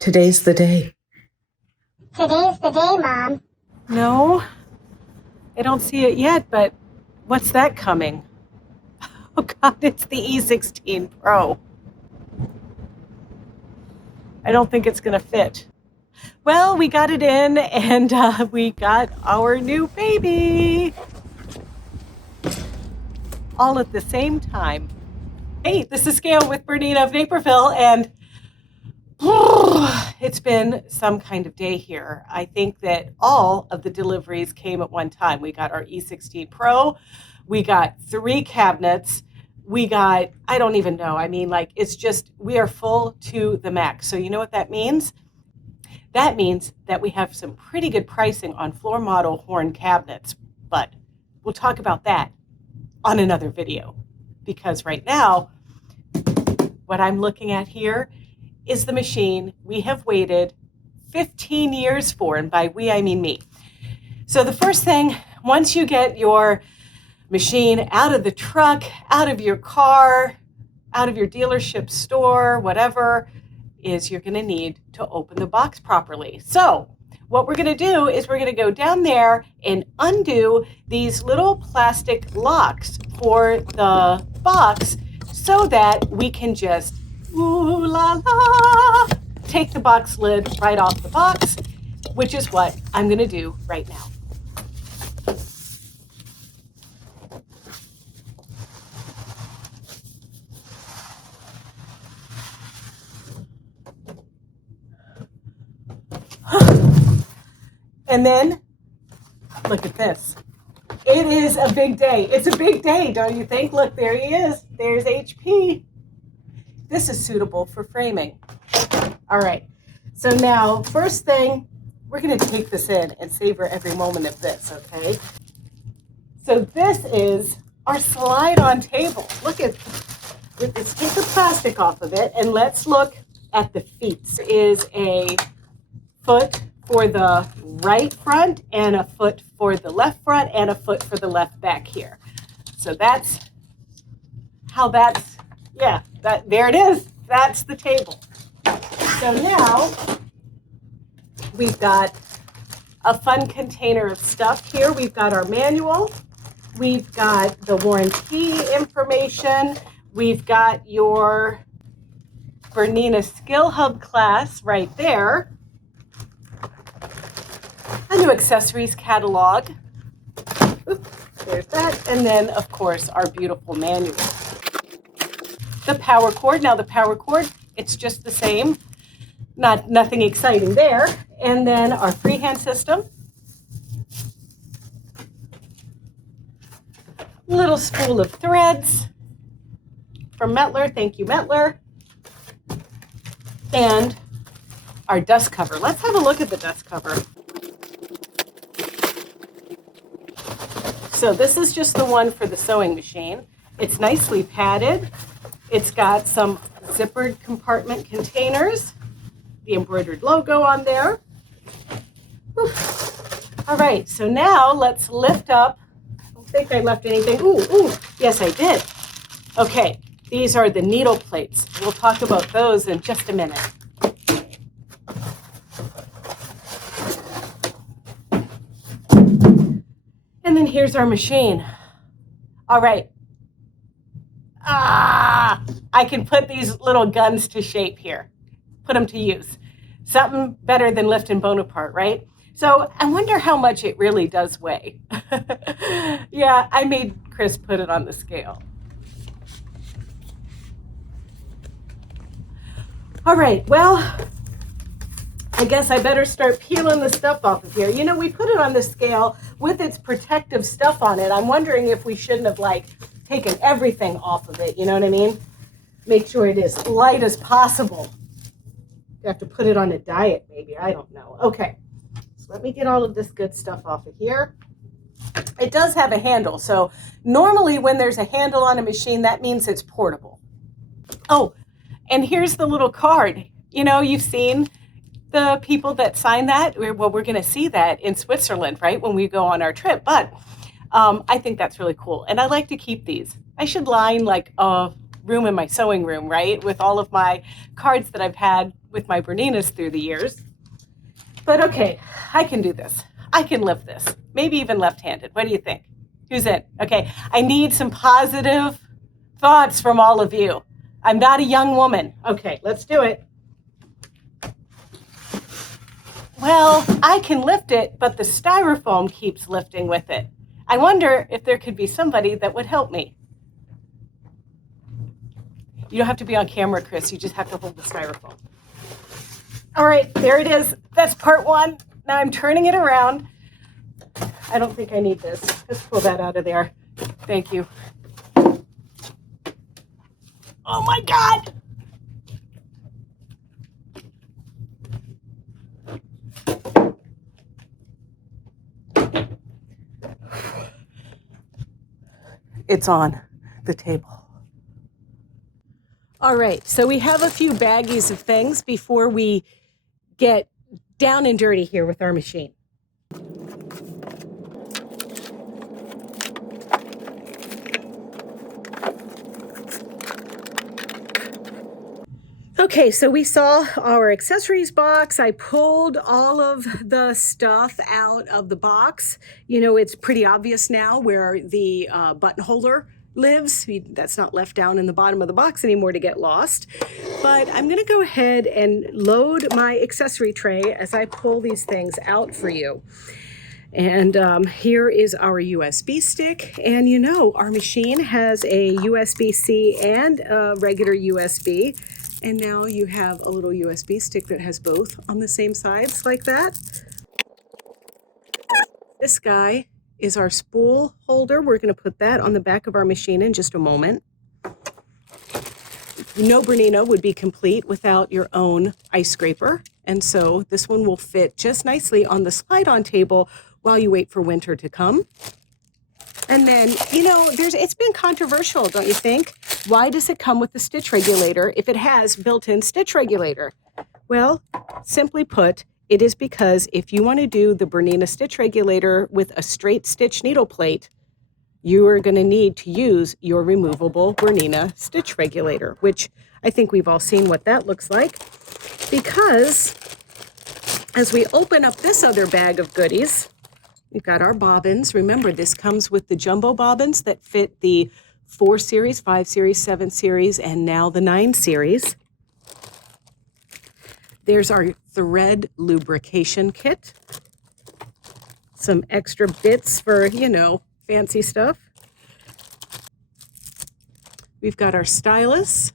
Today's the day. Today's the day, Mom. No, I don't see it yet, but what's that coming? Oh God, it's the E16 Pro. I don't think it's gonna fit. Well, we got it in and we got our new baby. All at the same time. Hey, this is Gayle with BERNINA of Naperville, and it's been some kind of day here. I think that all of the deliveries came at one time. We got our E16 Pro, we got 3 cabinets, we got, I don't even know. I mean, like, it's just, we are full to the max. So you know what that means? That means that we have some pretty good pricing on floor model horn cabinets, but we'll talk about that on another video, because right now, what I'm looking at here is the machine we have waited 15 years for, and by we, I mean me. So the first thing, once you get your machine out of the truck, out of your car, out of your dealership store, whatever, is you're gonna need to open the box properly. So what we're gonna do is we're gonna go down there and undo these little plastic locks for the box so that we can just, ooh la la, take the box lid right off the box, which is what I'm gonna do right now. And then, look at this. It is a big day. It's a big day, don't you think? Look, there he is. There's HP. This is suitable for framing. All right. So now, first thing, we're going to take this in and savor every moment of this, okay? So this is our slide-on table. Look at, let's take the plastic off of it, and let's look at the feet. There is a foot for the right front and a foot for the left front and a foot for the left back here. So that's how that's, yeah, there it is. That's the table. So now we've got a fun container of stuff here. We've got our manual. We've got the warranty information. We've got your BERNINA Skill Hub class right there. A new accessories catalog. Oops, there's that. And then, of course, our beautiful manual. The power cord. Now, the power cord, it's just the same. Nothing exciting there. And then our freehand system. Little spool of threads from Metler. Thank you, Metler. And our dust cover. Let's have a look at the dust cover. So this is just the one for the sewing machine. It's nicely padded. It's got some zippered compartment containers, the embroidered logo on there. Whew. All right, so now let's lift up. I don't think I left anything. Ooh, yes, I did. Okay, these are the needle plates. We'll talk about those in just a minute. And then here's our machine. All right. I can put these little guns to shape here. Put them to use. Something better than lifting Bonaparte, right? So I wonder how much it really does weigh. Yeah, I made Chris put it on the scale. All right, well, I guess I better start peeling the stuff off of here. You know, we put it on the scale with its protective stuff on it. I'm wondering if we shouldn't have, like, taken everything off of it, you know what I mean? Make sure it is light as possible. You have to put it on a diet, maybe. I don't know. Okay, so let me get all of this good stuff off of here. It does have a handle, so normally when there's a handle on a machine, that means it's portable. Oh, and here's the little card. You know, you've seen the people that sign that. Well, we're going to see that in Switzerland, right, when we go on our trip. But I think that's really cool, and I like to keep these. I should line like a room in my sewing room, right? With all of my cards that I've had with my Berninas through the years. But okay, I can do this. I can lift this. Maybe even left-handed. What do you think? Who's in? Okay, I need some positive thoughts from all of you. I'm not a young woman. Okay, let's do it. Well, I can lift it, but the styrofoam keeps lifting with it. I wonder if there could be somebody that would help me. You don't have to be on camera, Chris. You just have to hold the styrofoam. All right, there it is. That's part one. Now I'm turning it around. I don't think I need this. Let's pull that out of there. Thank you. Oh my God. It's on the table. All right, so we have a few baggies of things before we get down and dirty here with our machine. Okay, so we saw our accessories box. I pulled all of the stuff out of the box. You know, it's pretty obvious now where the button holder lives. That's not left down in the bottom of the box anymore to get lost. But I'm gonna go ahead and load my accessory tray as I pull these things out for you. And here is our USB stick. And you know, our machine has a USB-C and a regular USB. And now you have a little USB stick that has both on the same sides like that. This guy is our spool holder. We're going to put that on the back of our machine in just a moment. No Bernina would be complete without your own ice scraper. And so this one will fit just nicely on the slide-on table while you wait for winter to come. And then, you know, it's been controversial, don't you think? Why does it come with the stitch regulator if it has built-in stitch regulator? Well, simply put, it is because if you want to do the Bernina stitch regulator with a straight stitch needle plate, you are going to need to use your removable Bernina stitch regulator, which I think we've all seen what that looks like. Because as we open up this other bag of goodies, we've got our bobbins. Remember, this comes with the jumbo bobbins that fit the 4 series, 5 series, 7 series, and now the 9 series. There's our thread lubrication kit. Some extra bits for, you know, fancy stuff. We've got our stylus.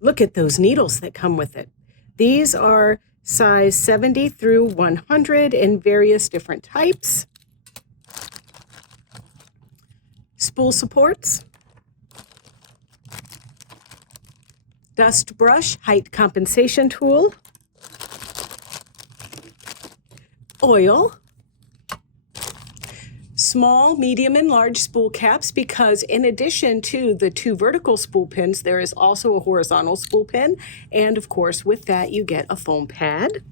Look at those needles that come with it. These are size 70 through 100 in various different types. Spool supports. Dust brush, height compensation tool. Oil. Small, medium, and large spool caps, because in addition to the 2 vertical spool pins, there is also a horizontal spool pin. And of course, with that, you get a foam pad.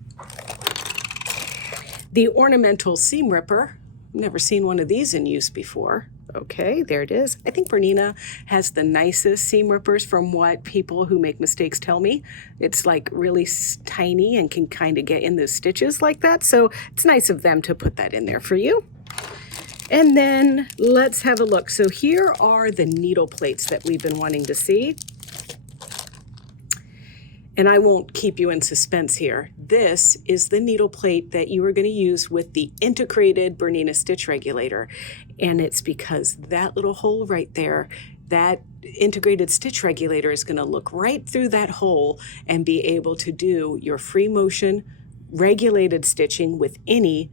The ornamental seam ripper. Never seen one of these in use before. Okay, there it is. I think Bernina has the nicest seam rippers from what people who make mistakes tell me. It's like really tiny and can kind of get in those stitches like that. So it's nice of them to put that in there for you. And then let's have a look. So here are the needle plates that we've been wanting to see. And I won't keep you in suspense here. This is the needle plate that you are going to use with the integrated Bernina stitch regulator. And it's because that little hole right there, that integrated stitch regulator is going to look right through that hole and be able to do your free motion regulated stitching with any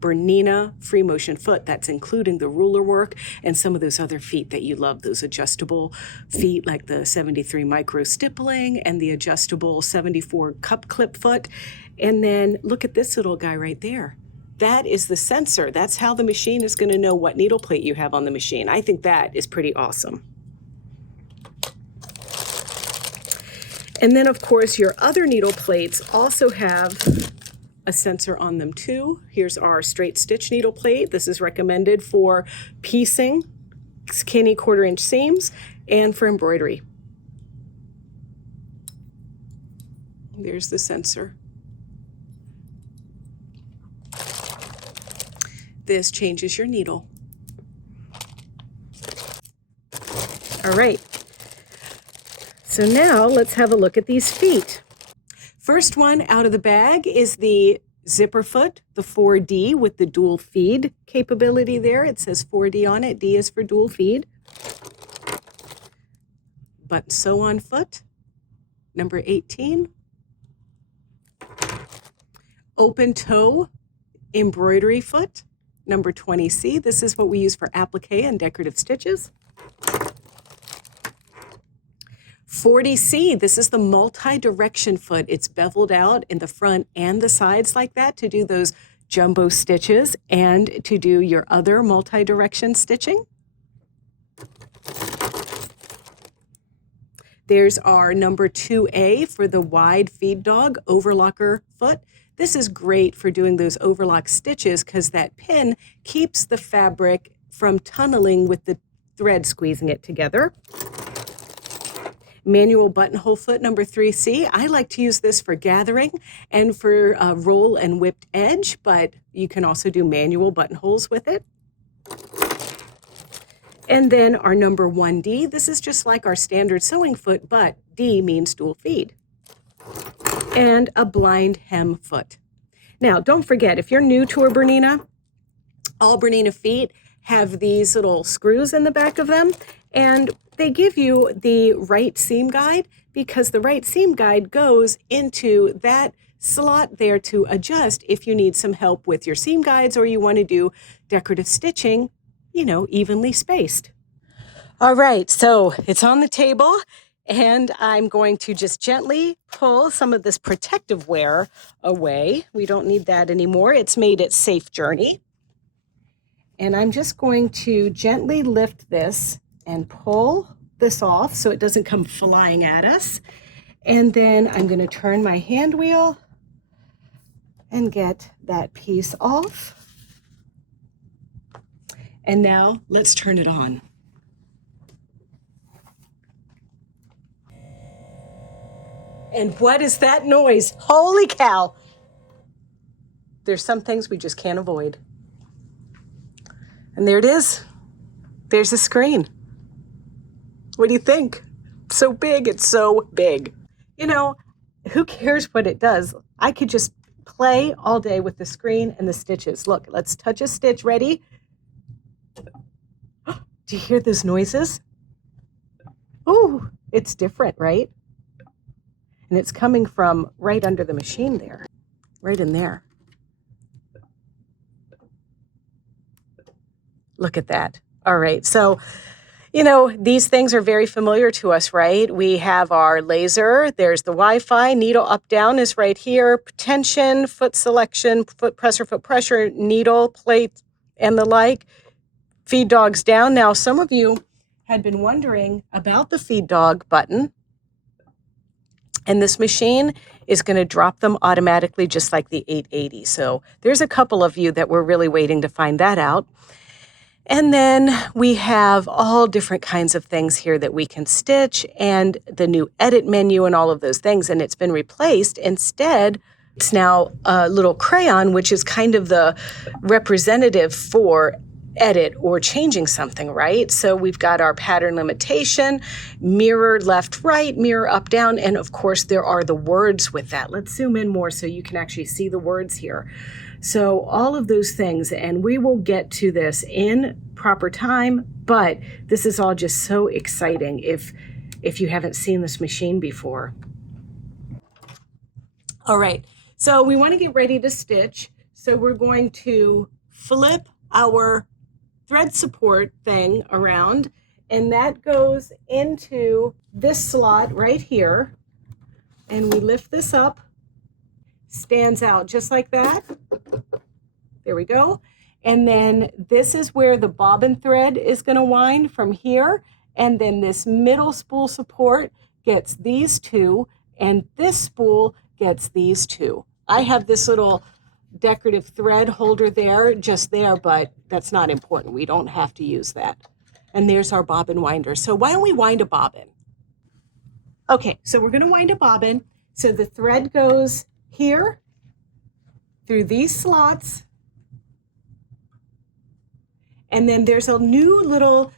Bernina free motion foot. That's including the ruler work and some of those other feet that you love, those adjustable feet like the 73 micro stippling and the adjustable 74 cup clip foot. And then look at this little guy right there. That is the sensor. That's how the machine is going to know what needle plate you have on the machine. I think that is pretty awesome. And then of course your other needle plates also have a sensor on them too. Here's our straight stitch needle plate. This is recommended for piecing skinny 1/4 inch seams and for embroidery. There's the sensor. This changes your needle. All right. So now let's have a look at these feet. First one out of the bag is the zipper foot, the 4D with the dual feed capability there. It says 4D on it. D is for dual feed. Button sew on foot, number 18. Open toe embroidery foot, number 20C. This is what we use for applique and decorative stitches. 40C, this is the multi-direction foot. It's beveled out in the front and the sides like that to do those jumbo stitches and to do your other multi-direction stitching. There's our number 2A for the wide feed dog overlocker foot. This is great for doing those overlock stitches because that pin keeps the fabric from tunneling with the thread squeezing it together. Manual buttonhole foot, number 3C. I like to use this for gathering and for roll and whipped edge, but you can also do manual buttonholes with it. And then our number 1D, this is just like our standard sewing foot, but D means dual feed. And a blind hem foot. Now, don't forget, if you're new to a Bernina, all Bernina feet have these little screws in the back of them, and they give you the right seam guide because the right seam guide goes into that slot there to adjust if you need some help with your seam guides or you want to do decorative stitching, you know, evenly spaced. All right, so it's on the table and I'm going to just gently pull some of this protective wear away. We don't need that anymore. It's made it safe journey. And I'm just going to gently lift this and pull this off so it doesn't come flying at us. And then I'm going to turn my hand wheel and get that piece off. And now let's turn it on. And what is that noise? Holy cow! There's some things we just can't avoid. And there it is. There's the screen. What do you think? It's so big, it's so big. You know, who cares what it does? I could just play all day with the screen and the stitches. Look, let's touch a stitch. Ready? Do you hear those noises? Ooh, it's different, right? And it's coming from right under the machine there, right in there. Look at that. All right, so, you know, these things are very familiar to us, right? We have our laser, there's the Wi-Fi, needle up, down is right here, tension, foot selection, foot pressure, needle, plate, and the like. Feed dogs down. Now, some of you had been wondering about the feed dog button, and this machine is going to drop them automatically just like the 880. So there's a couple of you that were really waiting to find that out. And then we have all different kinds of things here that we can stitch and the new edit menu and all of those things. And it's been replaced. Instead, it's now a little crayon, which is kind of the representative for edit or changing something, right? So we've got our pattern limitation, mirror left, right, mirror up, down. And of course, there are the words with that. Let's zoom in more so you can actually see the words here. So all of those things, and we will get to this in proper time, but this is all just so exciting if you haven't seen this machine before. All right, so we want to get ready to stitch. So we're going to flip our thread support thing around, and that goes into this slot right here. And we lift this up, stands out just like that. There we go. And then this is where the bobbin thread is going to wind from here. And then this middle spool support gets these two, and this spool gets these two. I have this little decorative thread holder there, just there, but that's not important. We don't have to use that. And there's our bobbin winder. So why don't we wind a bobbin? Okay, so we're going to wind a bobbin. So the thread goes here through these slots. And then there's a new little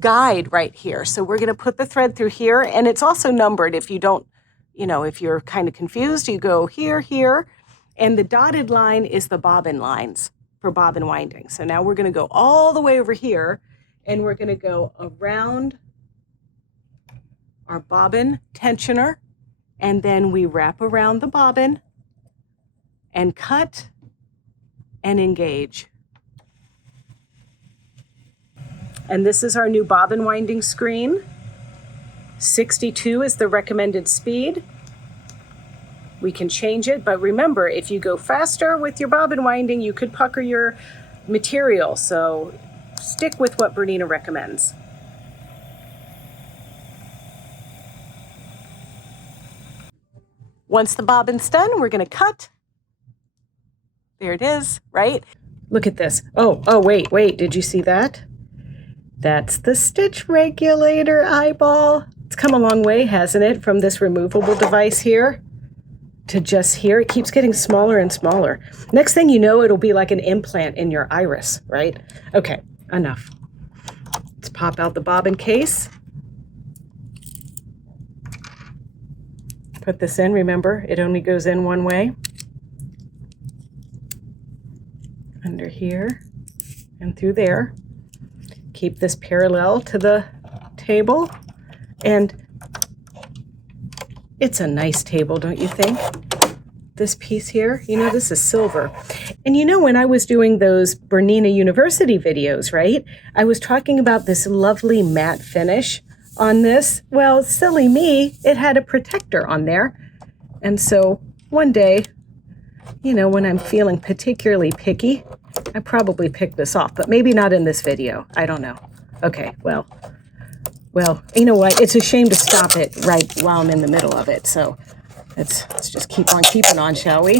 guide right here. So we're going to put the thread through here, and it's also numbered. If you don't, if you're kind of confused, you go here, here, and the dotted line is the bobbin lines for bobbin winding. So now we're going to go all the way over here, and we're going to go around our bobbin tensioner, and then we wrap around the bobbin and cut and engage. And this is our new bobbin winding screen. 62 is the recommended speed. We can change it, but remember, if you go faster with your bobbin winding, you could pucker your material. So stick with what Bernina recommends. Once the bobbin's done, we're going to cut. There it is, right? Look at this. Oh, wait, did you see that? That's the stitch regulator eyeball. It's come a long way, hasn't it, from this removable device here to just here. It keeps getting smaller and smaller. Next thing you know, it'll be like an implant in your iris, right? Okay, enough. Let's pop out the bobbin case. Put this in, remember, it only goes in one way. Under here and through there. Keep this parallel to the table, and it's a nice table, don't you think? This piece here, this is silver. And when I was doing those Bernina University videos, right, I was talking about this lovely matte finish on this. Well, silly me, it had a protector on there. And so one day, when I'm feeling particularly picky, I probably picked this off, but maybe not in this video. I don't know. Okay, well, you know what? It's a shame to stop it right while I'm in the middle of it. So let's just keep on keeping on, shall we?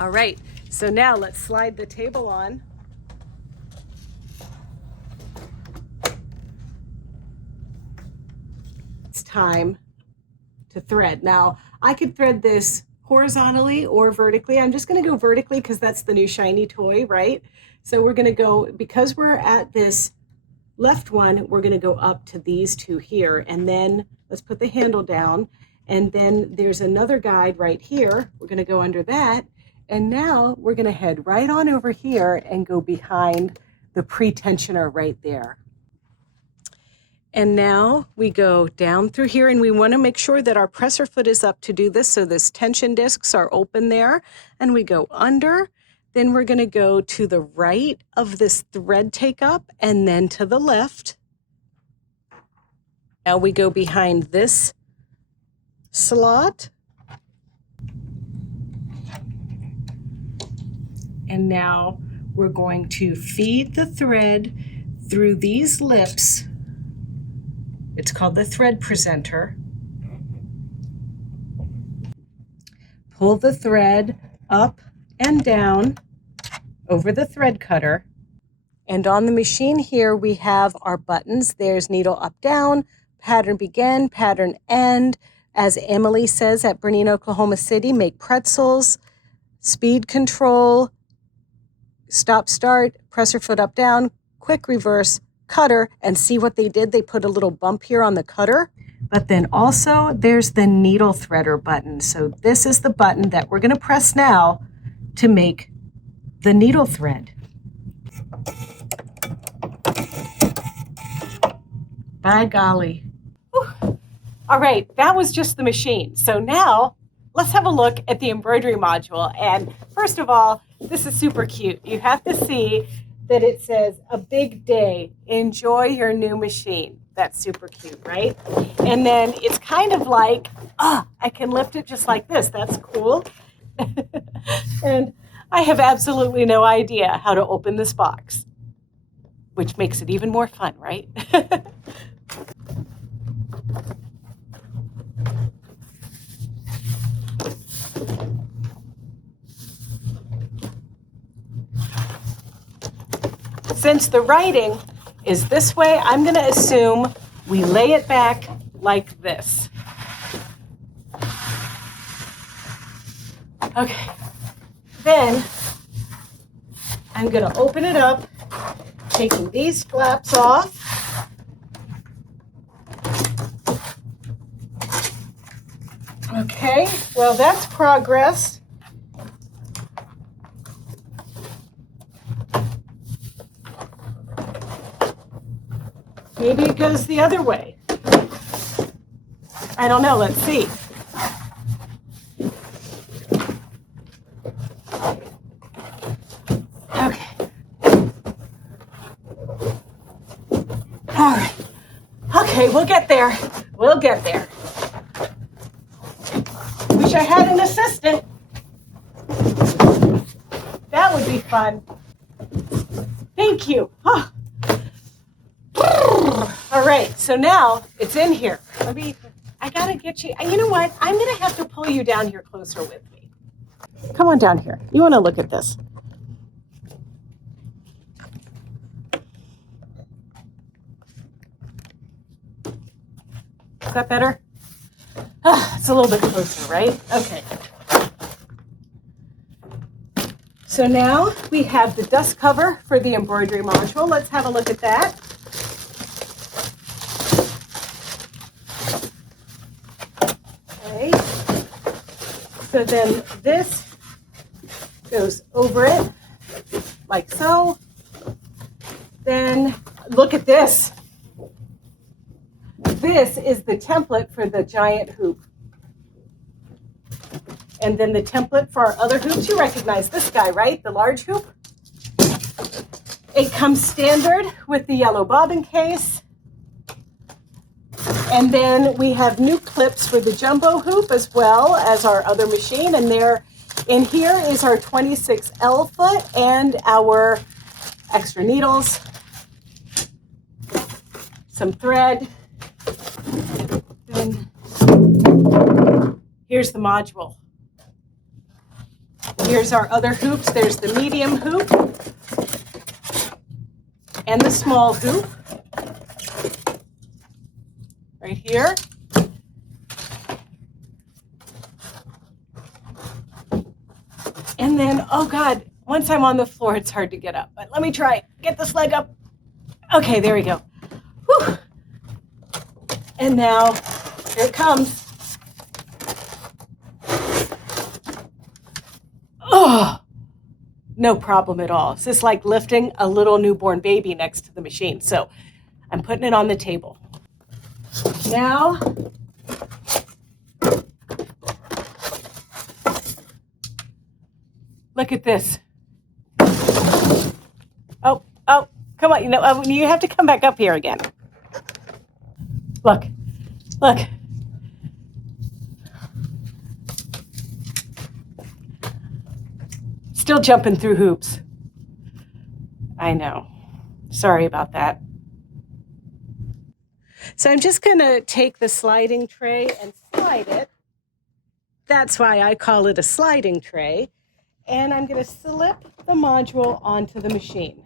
All right, so now let's slide the table on. Time to thread. Now I could thread this horizontally or vertically. I'm just going to go vertically because that's the new shiny toy, right? So we're going to go, because we're at this left one, we're going to go up to these two here, and then let's put the handle down, and then there's another guide right here. We're going to go under that, and now we're going to head right on over here and go behind the pre-tensioner right there. And now we go down through here, and we want to make sure that our presser foot is up to do this. So this tension discs are open there, and we go under. Then we're going to go to the right of this thread take up, and then to the left. Now we go behind this slot. And now we're going to feed the thread through these lips. It's called the thread presenter. Pull the thread up and down over the thread cutter. And on the machine here, we have our buttons. There's needle up, down, pattern begin, pattern end. As Emily says at Bernina, Oklahoma City, make pretzels, speed control, stop, start, presser foot up, down, quick reverse, cutter. And see what they did? They put a little bump here on the cutter. But then also there's the needle threader button. So this is the button that we're going to press now to make the needle thread. By golly. Whew. All right, that was just the machine. So now let's have a look at the embroidery module. And first of all, this is super cute. You have to see that it says a big day. Enjoy your new machine. That's super cute, right? And then it's kind of like, I can lift it just like this. That's cool. And I have absolutely no idea how to open this box, which makes it even more fun, right? Since the writing is this way, I'm going to assume we lay it back like this. Okay, then I'm going to open it up, taking these flaps off. Okay, well, that's progress. Maybe it goes the other way. I don't know, let's see. Okay. All right. Okay, we'll get there. We'll get there. Wish I had an assistant. That would be fun. Thank you. Oh. All right, so now it's in here. I gotta get you, you know what? I'm gonna have to pull you down here closer with me. Come on down here. You wanna look at this. Is that better? It's a little bit closer, right? Okay. So now we have the dust cover for the embroidery module. Let's have a look at that. Okay. So then this goes over it like so. Then look at this. This is the template for the giant hoop. And then the template for our other hoops. You recognize this guy, right? The large hoop. It comes standard with the yellow bobbin case. And then we have new clips for the jumbo hoop as well as our other machine. And there in here is our 26L foot and our extra needles, some thread. And here's the module. Here's our other hoops. There's the medium hoop and the small hoop right here. And then, oh God, once I'm on the floor, it's hard to get up. But let me try. Get this leg up. Okay, there we go. Whew. And now, here it comes. Oh, no problem at all. It's just like lifting a little newborn baby next to the machine. So I'm putting it on the table. Now, look at this. Oh, come on. You have to come back up here again. Look. Still jumping through hoops. I know. Sorry about that. So I'm just going to take the sliding tray and slide it. That's why I call it a sliding tray. And I'm going to slip the module onto the machine.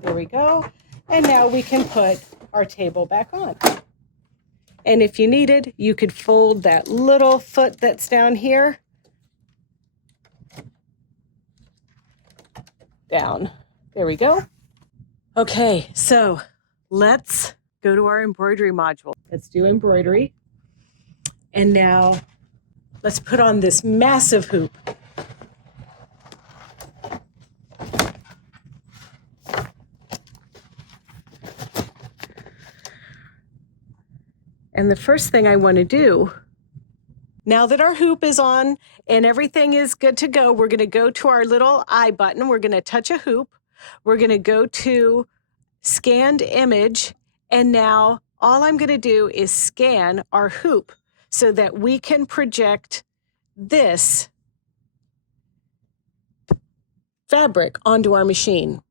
There we go. And now we can put our table back on. And if you needed, you could fold that little foot that's down here down. There we go. Okay, so let's go to our embroidery module. Let's do embroidery. And now let's put on this massive hoop. And the first thing I want to do, now that our hoop is on and everything is good to go, we're going to go to our little I button. We're going to touch a hoop. We're going to go to scanned image. And now all I'm going to do is scan our hoop so that we can project this fabric onto our machine.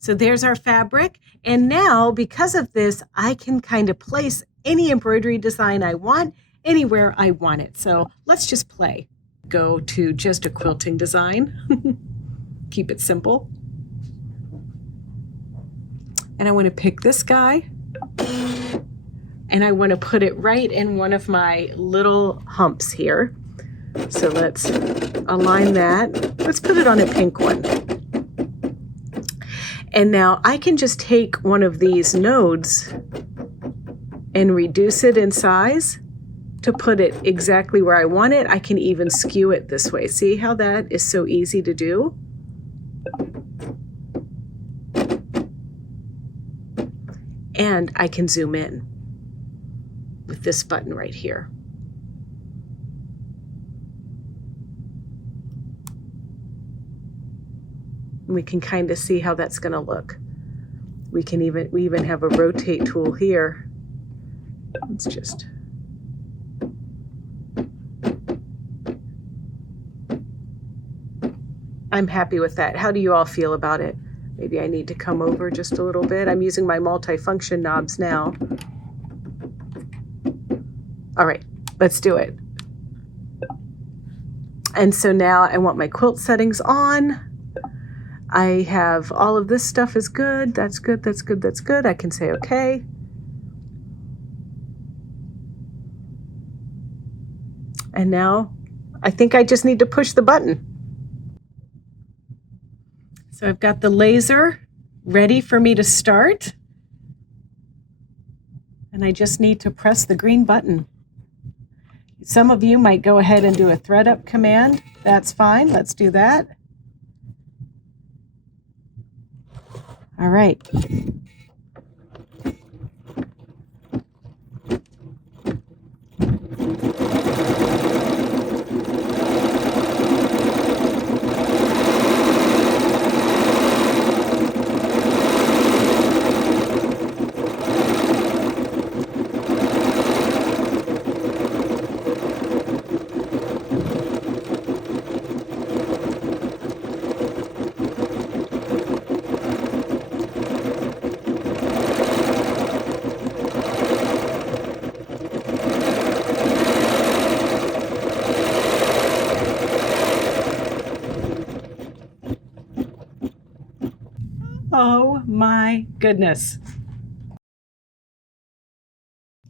So there's our fabric. And now, because of this, I can kind of place any embroidery design I want anywhere I want it. So let's just play. Go to just a quilting design. Keep it simple. And I want to pick this guy. And I want to put it right in one of my little humps here. So let's align that. Let's put it on a pink one. And now I can just take one of these nodes and reduce it in size to put it exactly where I want it. I can even skew it this way. See how that is so easy to do? And I can zoom in with this button right here. We can kind of see how that's going to look. We even have a rotate tool here. Let's just I'm happy with that. How do you all feel about it? Maybe I need to come over just a little bit. I'm using my multi-function knobs now. All right, let's do it. And so now I want my quilt settings on. I have all of this stuff is good. That's good, that's good, that's good. I can say okay. And now I think I just need to push the button. So I've got the laser ready for me to start. And I just need to press the green button. Some of you might go ahead and do a thread up command. That's fine. Let's do that. All right. Oh my goodness.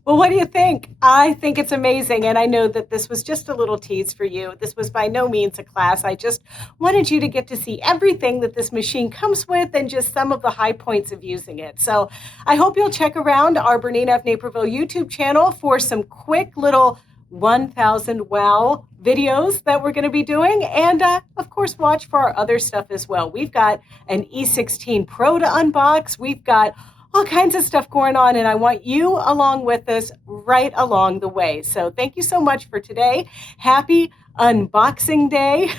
Well, what do you think? I think it's amazing, and I know that this was just a little tease for you. This was by no means a class. I just wanted you to get to see everything that this machine comes with and just some of the high points of using it. So I hope you'll check around our BERNINA of Naperville YouTube channel for some quick little 1000 wow videos that we're going to be doing, and of course watch for our other stuff as well. We've got an E16 Pro to unbox. We've got all kinds of stuff going on, and I want you along with us right along the way. So thank you so much for today. Happy unboxing day,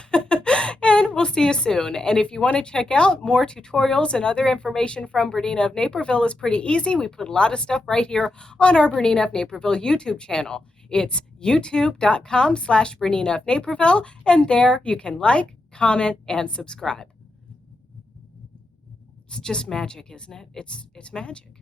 and we'll see you soon. And if you want to check out more tutorials and other information from BERNINA of Naperville, is pretty easy. We put a lot of stuff right here on our BERNINA of Naperville YouTube channel. It's youtube.com/BERNINA of Naperville, and there you can like, comment, and subscribe. It's just magic, isn't it? It's magic.